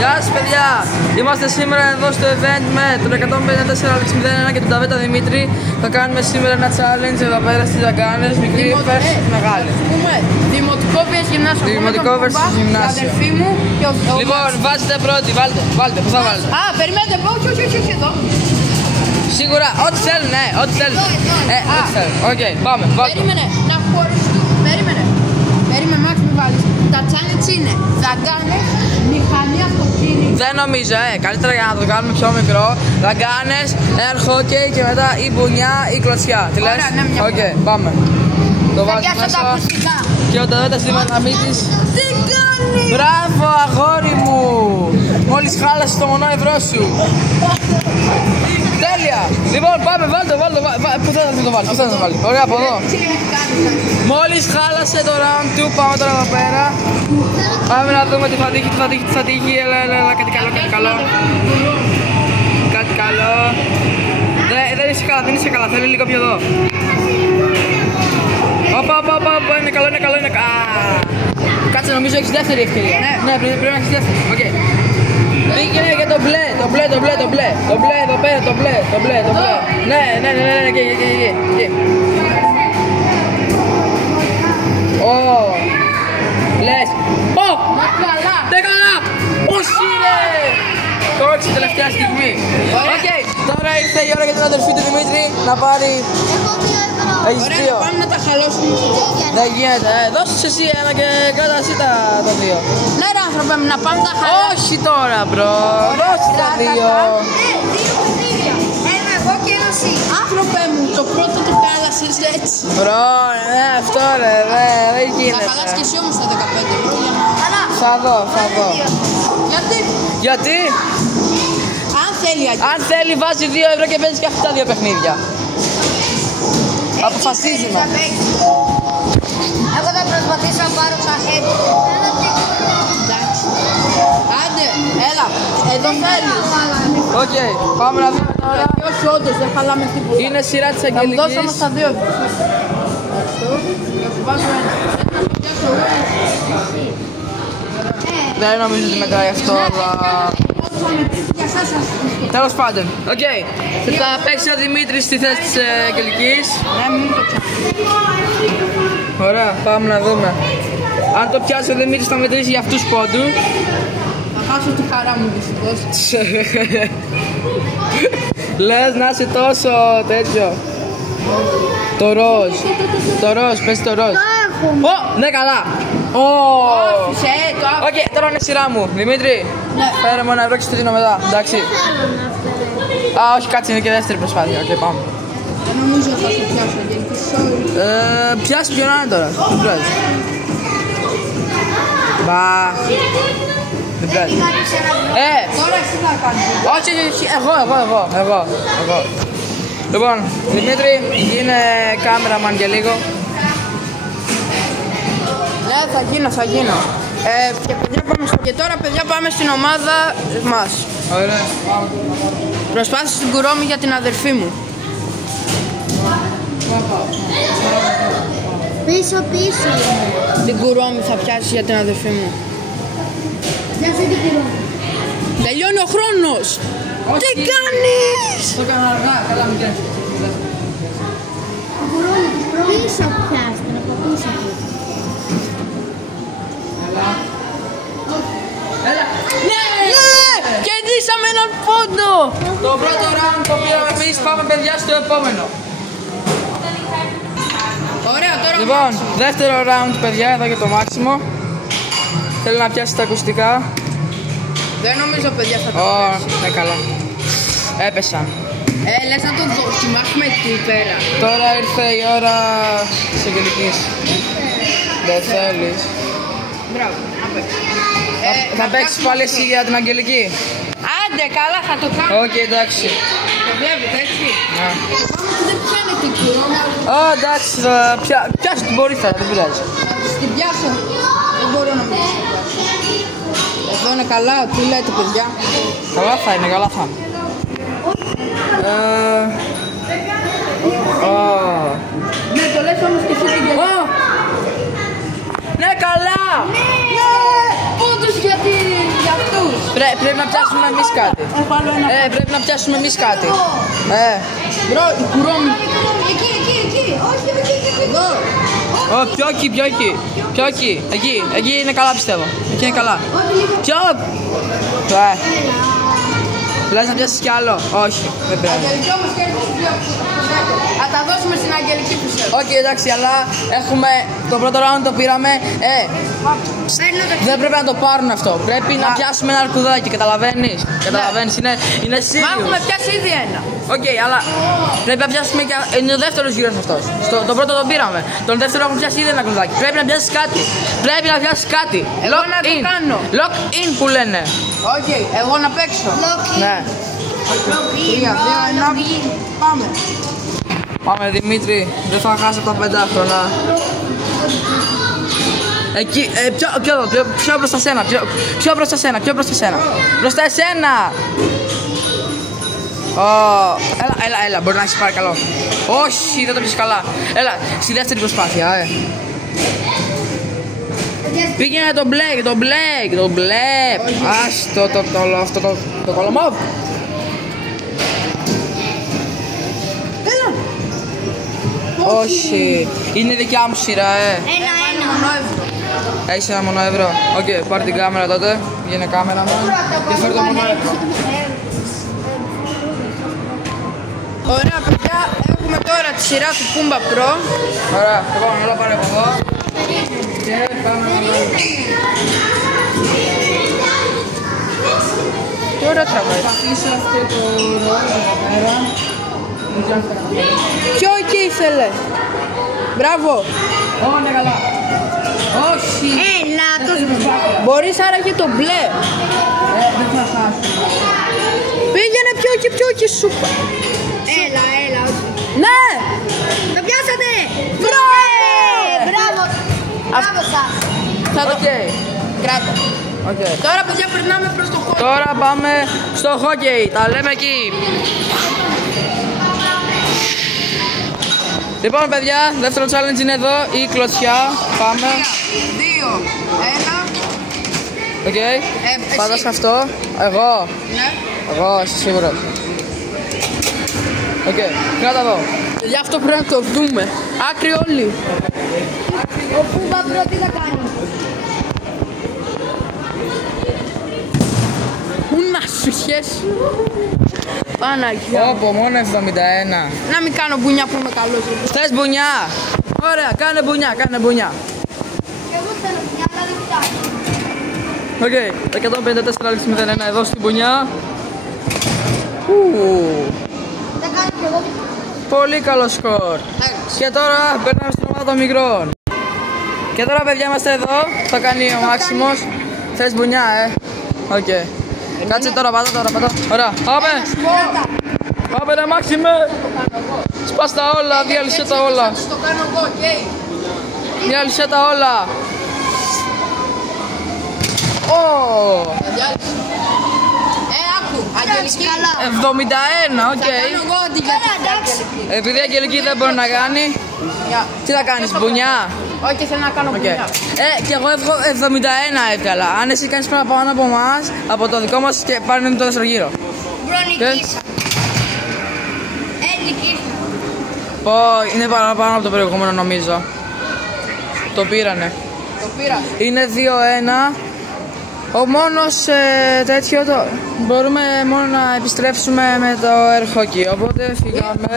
Γεια σας παιδιά! Είμαστε σήμερα εδώ στο event με τον 154-01 και τον Ταβέτα Δημήτρη. Θα κάνουμε σήμερα ένα challenge εδώ πέρα στις Δαγκάνες, μικρή versus μεγάλη. Δημοτικό vs γυμνάσιο. Δημοτικό versus γυμνάσιο. Αδερφή μου και ο Λοιπόν, βάζετε πρώτη, βάλτε, πώς θα βάλετε. Α, περιμένετε, όχι εδώ. Σίγουρα, ό,τι θέλουν, ναι, ό,τι θέλουν. Ό,τι θέλουν. Οκ, πάμε, βάλτε. Περίμενε, να χωριστούν. Περίμενε, Μάξ, μη βάλεις. Τα challenge είναι Δαγκάνες, μηχανή αυτοκίνητου. Δεν νομίζω, καλύτερα για να το κάνουμε πιο μικρό. Δαγκάνες, air hockey και μετά η μπουνιά ή κλωτσιά. Τι λες? Ωραία, ναι, μια Οκ, πάμε. Το βάζουμε μέσα. Και ο Ταβέτας στη Μαναμίτης. Τι κάνεις? Μπράβο, αγόρι μου! Μόλις χάλασες το μονό ευρώ σου. Τέλεια! Λοιπόν, πάμε, βάλτε. Πού θέλετε να το βάλει, Ωραία, από εδώ. Μόλις χάλασε το round 2, πάμε τώρα εδώ πέρα. Πάμε να δούμε τι θα τύχει, έλα, κάτι καλό. Κάτι καλό. Δεν είσαι καλά, θέλει λίγο πιο εδώ. Όπα, είναι καλό. Κάτσε, νομίζω έχεις δεύτερη ευκαιρία. Ναι, πρέπει να έχεις δεύτερη. Οκ. Πήγαινε για το μπλε, το μπλε, εδώ πέρα, το μπλε. Ναι, εκεί. Λες. Δεν καλά. Όχι ρε. Το έξι τελευταία στιγμή. Οκ, τώρα ήρθε η ώρα για την αδερφή του Δημήτρη να πάρει. Έχεις δύο. Πάμε να τα χαλώσουμε. Δεν γίνεται, δώσες εσύ ένα και κράτα εσύ τα δύο. Ναι ρε άνθρωπε μου, να πάμε τα χαλώσουμε. Όχι τώρα μπρο, δώσες τα δύο. Ένα εγώ και ένα εσύ. Άνθρωπε μου, το πρώτο το χάλασες έτσι. Μπρο, αυτό ρε, δεν γίνεται. Θα χαλάσεις και εσύ όμως τα 15 μπρο. Θα δω. Γιατί? Αν θέλει βάζει 2 ευρώ και παίζει και αυτά τα δύο παιχνίδια. Αποφασίζει να. Εγώ θα προσπαθήσω να πάρω τα χέρια. Εντάξει. Άντε, έλα. Εδώ θέλεις. Οκ, πάμε να δούμε τώρα. Όχι όντως, δεν χαλάμε τίποτα. Είναι σειρά της Θα μου δώσω όμως Αγγελικής. τα 2 ευρώ. Θα σου βάζω ένα. Δεν νομίζω ότι μετράει αυτό, αλλά... Τέλος πάντων. Οκ, θα παίξει ο Δημήτρης στη θέση της Αγγελικής. Ναι, μην το πιάσω. Ωραία, πάμε να δούμε. Αν το πιάσει ο Δημήτρης θα μετρήσει για αυτούς πόντους. Θα χάσω τη χαρά μου δυστυχώς. Λες να είσαι τόσο τέτοιο. Το ροζ, πες το ροζ. Ναι, καλά. Οκ, τώρα είναι σειρά μου. Δημήτρη, φέρε μου ένα ευρώ και σου το δίνω μετά, εντάξει. Α, όχι, κάτσε, είναι και δεύτερη προσπάθεια. Οκ, πάμε. Δεν νομίζω θα σε πιάσω, γιατί πιάσει ποιον είναι τώρα, δεν πειράζει. Μπα. Δεν πειράζει. τώρα εσύ θα κάνεις. Όχι, εγώ. Λοιπόν, Δημήτρη, γίνε κάμεραμαν για λίγο. Ναι, θα γίνω. Και τώρα παιδιά πάμε στην ομάδα μας. Ωραία. Προσπάθησα την κουρόμη για την αδερφή μου. Πίσω. Την κουρόμη θα πιάσεις για την αδερφή μου. Πιάσε την κουρόμη. Τελειώνει ο χρόνος. Τι κάνεις? Το κάνω αργά, καλά μην κάνεις. Πίσω πιάστε, από πίσω. Έλα. Ναι! Κερδίσαμε έναν πόντο! Το πρώτο round το πήραμε εμείς, πάμε παιδιά στο επόμενο. Ωραία, τώρα Λοιπόν, δεύτερο round παιδιά, εδώ και το μάξιμο. Θέλει να πιάσει τα ακουστικά. δεν νομίζω παιδιά θα το πιάσει. Ναι, καλά. Έπεσαν. Λες να το δοκιμάσουμε εκεί πέρα. Τώρα ήρθε η ώρα της Αγγελικής. Δεν θέλεις. Μπράβο, να παίξεις. Θα παίξεις πάλι εσύ για την Αγγελική. Άντε, καλά θα το κάνω. Οκ, εντάξει. Το βλέπετε έτσι. Ναι. Δεν πιάνετε την κουρόμη. Εντάξει, πιάσου την μπορείς τώρα, δεν πειράζει. Στην πιάσω. Δεν μπορώ να μην την πιάσω. Εδώ είναι καλά, τι λέτε παιδιά? Καλά θα είναι. Ναι, το λες όμως και εσύ την πιάσω. Ναι, καλά! Ναι! Πόντους για αυτούς! Πρέπει να πιάσουμε εμείς κάτι. Πρέπει να πιάσουμε εμείς κάτι. Μπρο, η κουρόμη. Εκεί. Όχι, εδώ. Πιο εκεί. Εκεί είναι καλά πιστεύω. Εκεί είναι καλά. Πιο. Λες να πιάσεις κι άλλο. Όχι, δεν πρέπει. Αγγελική όμως κέρδισε δύο. Θα τα δώσουμε στην Αγγελική που σε. Όχι, εντάξει, αλλά έχουμε το πρώτο round το πήραμε. Δεν πρέπει να το πάρουν αυτό. Πρέπει να πιάσουμε ένα αρκουδάκι, καταλαβαίνεις. Είναι serious. Μα έχουμε πιάσει ήδη ένα. Οκ, αλλά πρέπει να πιάσουμε και. Είναι ο δεύτερος γύρος αυτός. Το πρώτο τον πήραμε. Τον δεύτερο έχουμε πιάσει ήδη ένα αρκουδάκι. Πρέπει να πιάσεις κάτι. Εγώ να το κάνω. Lock in που λένε. Οκ, εγώ να παίξω. Ναι. 3, 2, 1. Πάμε. Πάμε Δημήτρη, δεν θα χάσει από τα 5 Εκεί, πιο μπροστά σένα, πιο μπροστά σένα. Μπροστά εσένα! Έλα, μπορεί να έχεις πάρει καλό. Όχι, δεν το πιες καλά. Έλα, στη δεύτερη προσπάθεια, Πήγαινε το μπλε. Ας το κολομόβ. Όχι, είναι δικιά μου σειρά, Ένα μόνο ευρώ. Έχεις ένα μόνο ευρώ. Οκ, πάρε την κάμερα τότε. Γίνε κάμερα μου. Και φέρε το μόνο ευρώ. Ωραία παιδιά, έχουμε τώρα τη σειρά του Pumba Pro. Ωραία, λοιπόν, όλα πάρε από εδώ. Και πάμε να Τώρα τραβάει. θα αφήσω αυτό το ρόλο εδώ πέρα. Ποιο εκεί ήθελε. Μπράβο. Ναι, καλά. Όχι. Έλα, το Μπορείς άραγε το μπλε. Δεν θα χάσω. Πήγαινε πιο εκεί σου. Έλα, όχι. Ναι. Το πιάσατε! Μπράβο. Μπράβο σας! Θα το Κράτα. Τώρα παιδιά περνάμε προς το χώρο. Τώρα πάμε στο χόκεϊ. Τα λέμε εκεί. Λοιπόν παιδιά, δεύτερο challenge είναι εδώ, η κλωτσιά. Πάμε. 2, 1. Οκ. εσύ. Πάντα σε αυτό. Εγώ. Ναι. Εγώ, είσαι σίγουρος. Οκ. Κράτα εδώ. Παιδιά αυτό πρέπει να το δούμε. Άκρη όλοι. Ο Pumba Pro τι θα κάνει? Πού να σου σχέσει. Παναγιά. Όπο, μόνο 71. Να μην κάνω μπουνιά που είμαι καλός. Θες μπουνιά. Ωραία, κάνε μπουνιά. Και εγώ θέλω μια, αλλά δεν κοιτάξω. Οκ, 154-01 εδώ στην μπουνιά. Θα κάνω κι εγώ. Πολύ καλό σκορ. Και τώρα περνάμε στην ομάδα των μικρών. Και τώρα παιδιά είμαστε εδώ, θα κάνει ο Μάξιμος. Θες μπουνιά, Οκ. Κάτσε τώρα, πάτα. Ωραία, πάμε. Πάμε ρε Μάξιμε. Σπάς τα όλα, διάλυσε τα όλα. Το κάνω εγώ, οκ. Διάλυσε τα όλα. Άκου, Αγγελική. 71, οκ. Θα κάνω εγώ αντί για την Αγγελική. Επειδή η Αγγελική δεν μπορεί να κάνει, τι θα κάνεις, μπουνιά. Όχι, θέλω να κάνω μπουνιά. Και εγώ 71 έβγαλα. Αν εσύ κάνεις παραπάνω από εμάς, από το δικό μας και πάρουμε το δεύτερο γύρο. Μπρο, νικήσα. Νικήσα. Είναι παραπάνω από το προηγούμενο νομίζω. Το πήρανε. Το πήρα. Είναι 2-1. Ο μόνος τέτοιο μπορούμε μόνο να επιστρέψουμε με το air hockey. Οπότε φύγαμε.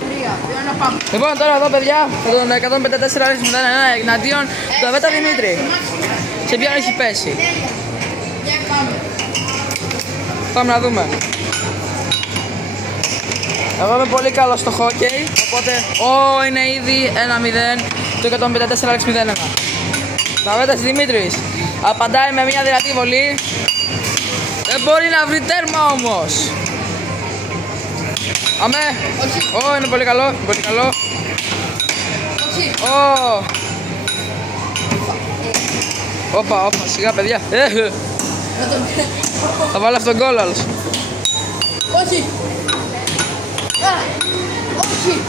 3, 2, 1, πάμε. Λοιπόν τώρα εδώ παιδιά, τον 154-01 εναντίον του Αβέτα Δημήτρη. Σε ποιον έχει πέσει. Και πάμε. Πάμε να δούμε. Εγώ είμαι πολύ καλό στο hockey, οπότε είναι ήδη 1-0 το 154-01. Αβέτας Δημήτρης απαντάει με μια δυνατή βολή. Δεν μπορεί να βρει τέρμα όμως. Αμέ. Είναι πολύ καλό, Όχι. Όπα, σιγά παιδιά. Θα βάλω αυτόν γκολ άλλος. Όχι. Όχι.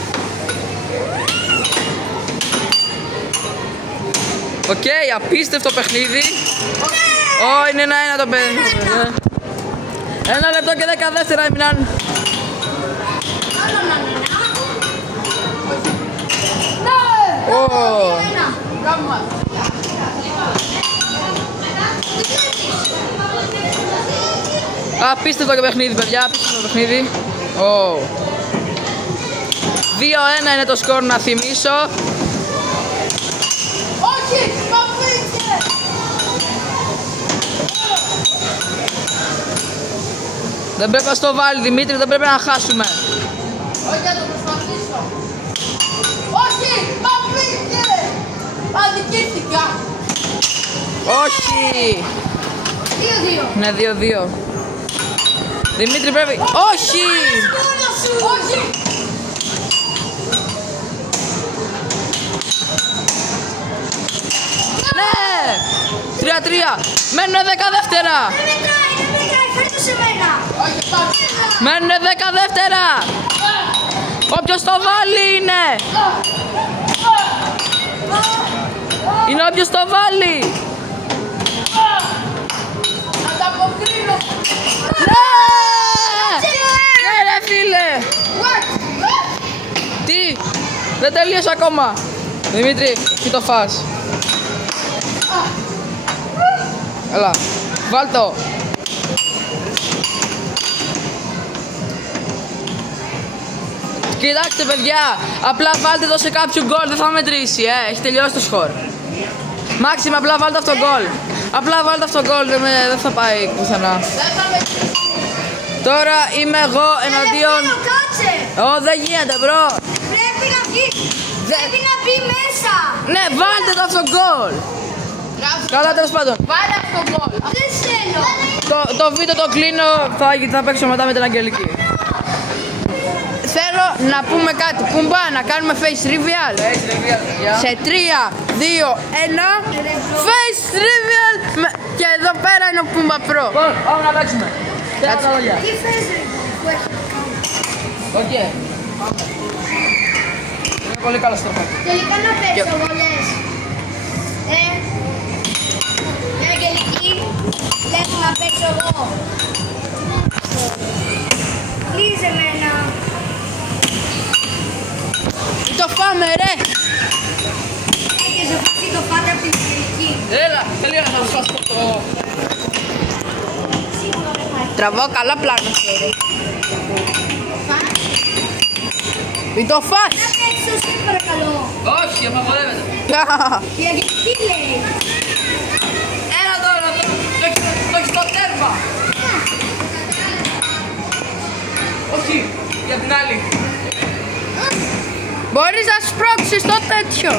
Οκ, απίστευτο παιχνίδι. Ω, είναι 1-1 το παιδί. 1 λεπτό και 10 δεύτερα έμειναν. Απίστευτο το παιχνίδι, παιδιά, απίστευτο το παιχνίδι. 2-1 είναι το σκορ, να θυμίσω. Όχι, δεν πρέπει να στο βάλει, Δημήτρη, δεν πρέπει να χάσουμε. Όχι, θα το προσπαθήσω. Όχι, παππίκε! Αδικήθηκα. Όχι. 2-2. Ναι, 2-2. Δημήτρη πρέπει. Όχι! Όχι! Ναι! 3-3. Μένουν 10 δεύτερα. Δεν μετράει, φέρε το σε μένα. Όχι, πάμε. Μένουν 10 δεύτερα. Όποιος το βάλει είναι. Είναι όποιος το βάλει. Ανταποκρίνω. Ναι! Ναι, ρε φίλε. Τι? Δεν τελείωσε ακόμα. Δημήτρη, τι το φας? Έλα, βάλ' το. Κοιτάξτε παιδιά, απλά βάλτε το σε κάποιο γκολ, δεν θα μετρήσει, έχει τελειώσει το σκορ. Μάξιμα, απλά βάλτε αυτό το γκολ. Απλά βάλτε αυτό το γκολ, δεν θα πάει πουθενά. Τώρα είμαι εγώ εναντίον... Κάτσε. Δεν γίνεται, μπρο. Πρέπει να βγει. Πρέπει να μπει μέσα. Ναι, βάλτε το αυτό το γκολ. Καλά, τέλος πάντων. Βάλε αυτό το γκολ. Δεν θέλω. Το βίντεο το κλείνω, θα παίξω μετά με την Αγγελική. Θέλω να πούμε κάτι. Πούμπα, να κάνουμε face reveal. Σε 3, 2, 1. Face reveal. Και εδώ πέρα είναι ο Πούμπα Pro. Πάμε να παίξουμε. Τι θες που έχει. Οκ. Είναι πολύ καλό στο χώρο. Τελικά να παίξω εγώ λες. Αγγελική, λες να παίξω εγώ. Please εμένα. Το φάμε ρε. Έχεις ζωφάσει το πάτε από την Αγγελική. Έλα, τελείω να σας πω το... Τραβάω καλά πλάνα τώρα. Μην το φας. Να παίξω σε παρακαλώ. Όχι, απαγορεύεται. Η Αγγελική λέει. Έλα τώρα, το έχεις στο τέρμα. Όχι, για την άλλη. Μπορείς να σπρώξεις το τέτοιο.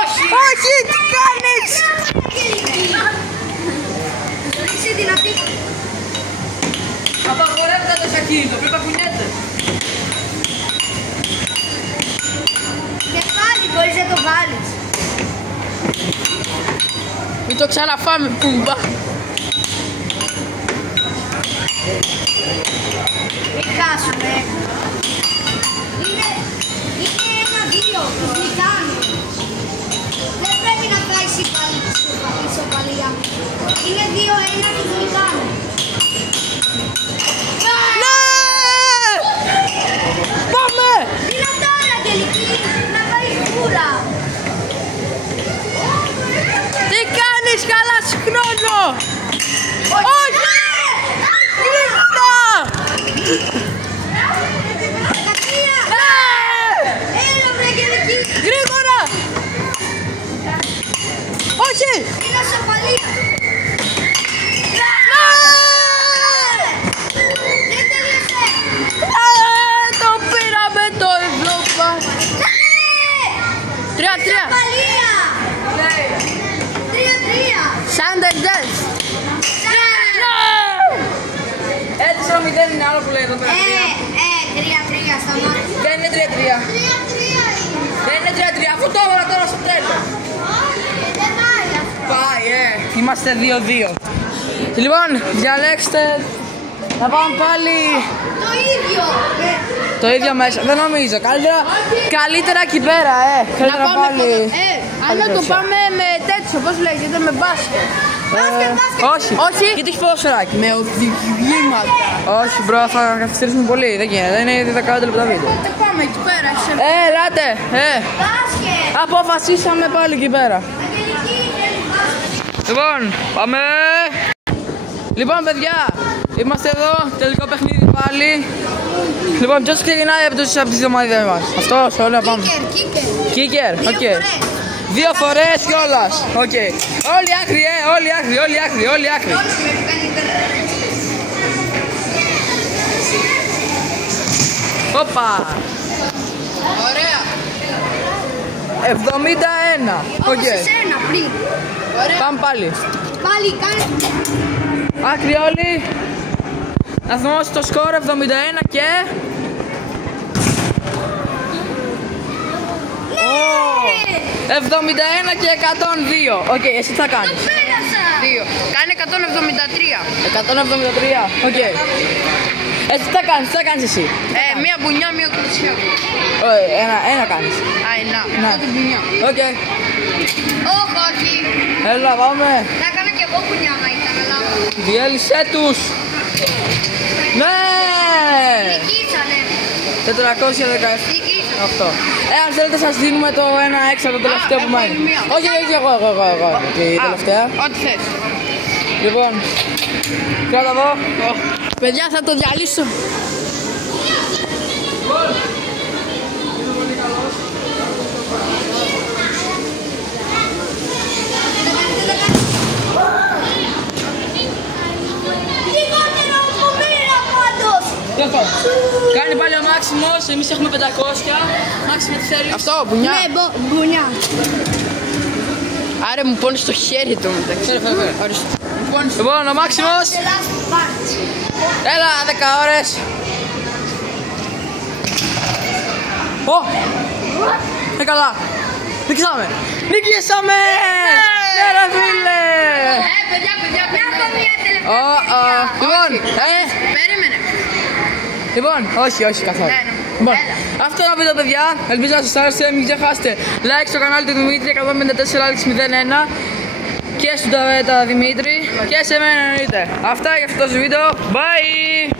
Όχι! Όχι, τι κάνεις! Είσαι δυνατή. Απαγορεύεται το σακίνητο, πρέπει να κουνιέται. Και πάλι μπορείς να το βάλεις. Μην το ξαναφάμε, Πούμπα. Μην χάσουμε. Είναι 1-2. Τους νικάμε. Δεν πρέπει να πάει ισοπαλία. Είναι 2-1 και τους νικάμε. Ναι! Πάμε! Δυνατά ρε Αγγελική, να πάει φούρα. Τι κάνεις, χαλάς χρόνο! Όχι! Γρήγορα! Κατία! Ναι! Έλα βρε Αγγελική. Γρήγορα! Όχι! Είναι ισοπαλία. Δεν τελείωσε. Το πήραμε το ευλόπα. 3-3. Ισοπαλία. 3-3. Σάντερ Ντες. Έτσι ο 0 είναι άλλο που λέει εδώ πέρα. 3-3 στα μάτια. Δεν είναι 3-3. 3-3 Δεν είναι 3-3, αφού το έβαλα τώρα στο τέλος. δεν πάει αυτό. Πάει, Είμαστε 2-2. Λοιπόν, διαλέξτε. Να πάμε πάλι. Το ίδιο. Το ίδιο μέσα, δεν νομίζω. Καλύτερα εκεί πέρα, καλύτερα πάλι. Αν να το πάμε πώς λέγεται, με μπάσκετ. Όχι. Όχι. Γιατί έχει ποδοσφαιράκι. Με οδηγήματα. Όχι, μπρο, θα καθυστερήσουμε πολύ. Δεν γίνεται. Είναι ήδη 10 λεπτά βίντεο. Πότε πάμε εκεί πέρα, Ελάτε. Μπάσκετ. Αποφασίσαμε πάλι εκεί πέρα. Αγγελική, θέλει μπάσκετ. Λοιπόν, πάμε. Λοιπόν, παιδιά, είμαστε εδώ. Τελικό παιχνίδι πάλι. Λοιπόν, ποιος ξεκινάει από τις ομάδες μας? Αυτός, όλα πάμε. Κίκερ, οκ. Δύο φορές κιόλας. Οκ. Όλοι άκρη, όλοι άκρη. Όπα. Ωραία. 71. Οκ. Εσένα πριν. Ωραία. Πάμε πάλι. Πάλι κάνει. Άκρη όλοι. Να θυμώσω το σκορ 71 και... Ναι! 71 και 102. Οκ, εσύ τι θα κάνεις? Πέρασα. 2. Κάνε 173. 173. Οκ. Εσύ τι θα κάνεις εσύ? Μία μπουνιά, μία κλωτσιά. Ένα κάνεις. Α, ένα. Ναι. Αυτό την μπουνιά. Οκ. Όχι. Έλα, πάμε. Θα έκανα και εγώ πουνιά, μα ήταν, αλλά. Διέλυσέ τους. Ναι! Νικήσανε. 417. Νικήσανε. Αυτό. Αν θέλετε σας δίνουμε το ένα έξω, το τελευταίο που έχω μένει. άλλη μία. Όχι, εγώ. Και η τελευταία. Ό,τι θες. Λοιπόν, κράτα εδώ. Παιδιά, θα το διαλύσω. Λιγότερο από μένα πάντως. Κάνει πάλι ο Μάξιμος, εμείς έχουμε 500. Μάξιμο, τι θέλεις? Αυτό, μπουνιά. Ναι, μπουνιά. Άρα μου πόνεις το χέρι του μεταξύ. Φέρε. Ορίστε. Λοιπόν, ο Μάξιμος. The last part. Έλα, 10 ώρες. Ω! Καλά. Νικήσαμε. Νικήσαμε! Ναι ρε φίλε! Παιδιά, Να πω μια τελευταία. Λοιπόν, Περίμενε. Λοιπόν, όχι καθόλου. Ναι. Λοιπόν, Έλα. αυτό είναι το βίντεο, παιδιά. Ελπίζω να σας άρεσε. Μην ξεχάσετε like στο κανάλι του Δημήτρη 154 Alex 01 και στον Ταβέτα Δημήτρη και σε μένα εννοείται. Αυτά για αυτό το βίντεο. Bye!